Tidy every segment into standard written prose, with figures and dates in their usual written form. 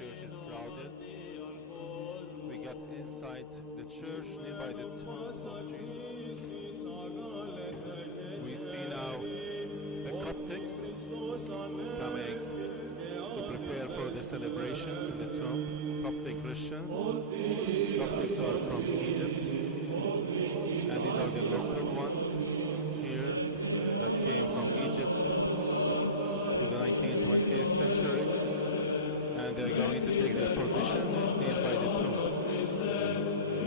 church is crowded. We got inside the church nearby the tomb of Jesus. We see now the Coptics coming to prepare for the celebrations in the tomb. Coptic Christians. Coptics are from Egypt, and these are the local ones here that came from Egypt through the 19th, 20th century, and they're going to take their position nearby the tomb.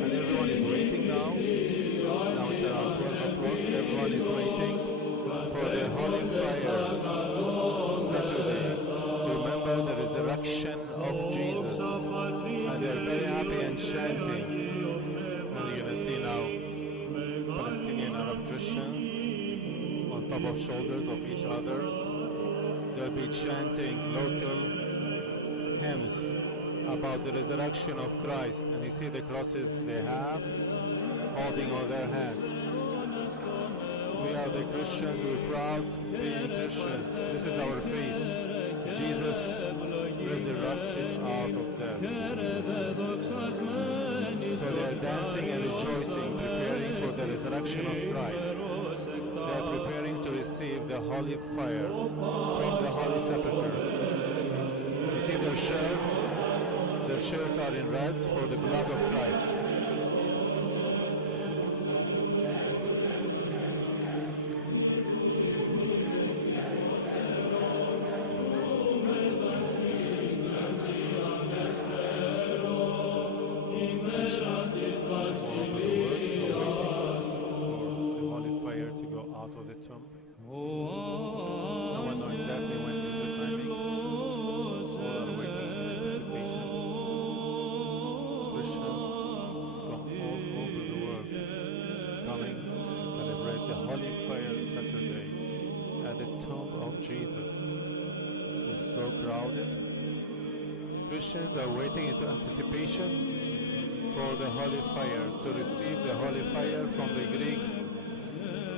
And everyone is waiting now. Now it's around 12 o'clock. Everyone is waiting for the Holy Fire Saturday to remember the resurrection of Jesus. And they're very happy and chanting. And you're going to see now Palestinian Arab Christians on top of shoulders of each others. They'll be chanting local hymns about the resurrection of Christ. And you see the crosses they have holding on their hands. We are the Christians, we're proud being Christians. This is our feast. Jesus resurrected out of death. So they are dancing and rejoicing, preparing for the resurrection of Christ. They are preparing to receive the holy fire from the Holy Sepulchre. You see their shirts? Their shirts are in red for the blood of Christ. Jesus is so crowded. Christians are waiting into anticipation for the holy fire, to receive the holy fire from the Greek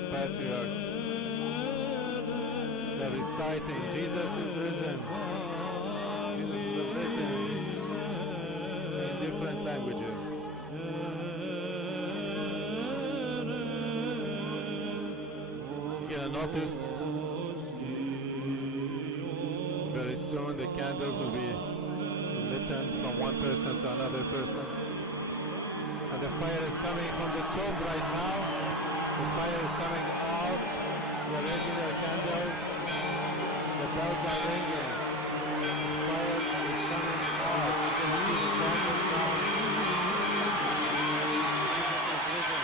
patriarch. They're reciting, Jesus is risen. Jesus is risen in different languages. You're gonna notice very soon the candles will be lit from one person to another person. And the fire is coming from the tomb right now. The fire is coming out. The regular candles. The bells are ringing. The fire is coming out. You can see the candles now. Jesus is risen.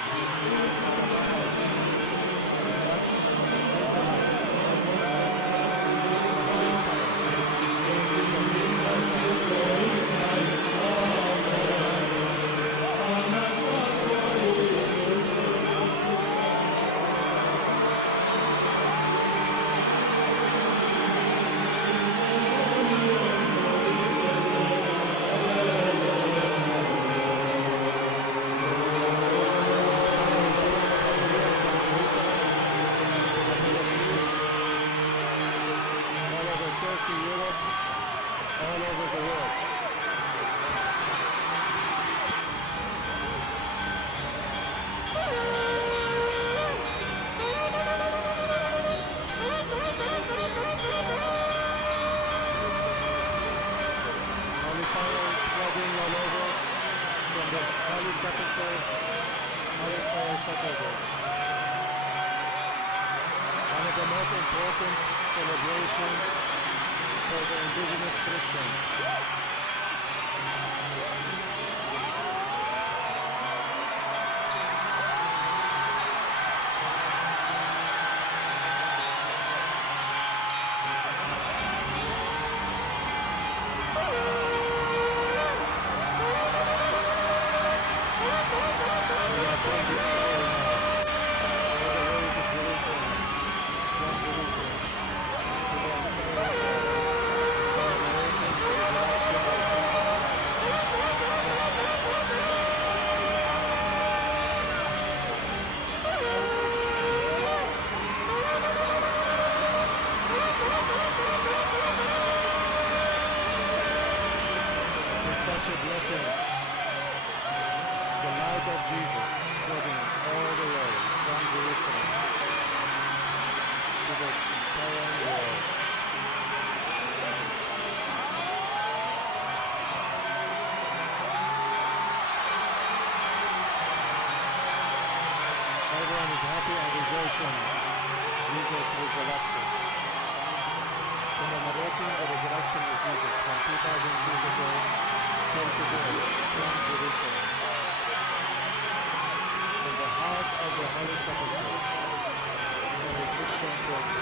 Resurrection to the entire world. Everyone is happy and rejoicing. Jesus resurrected. Commemorating the resurrection of Jesus from 2,000 years ago till today from Jerusalem. In the heart of the Holy Sepulchre, in the Christian church.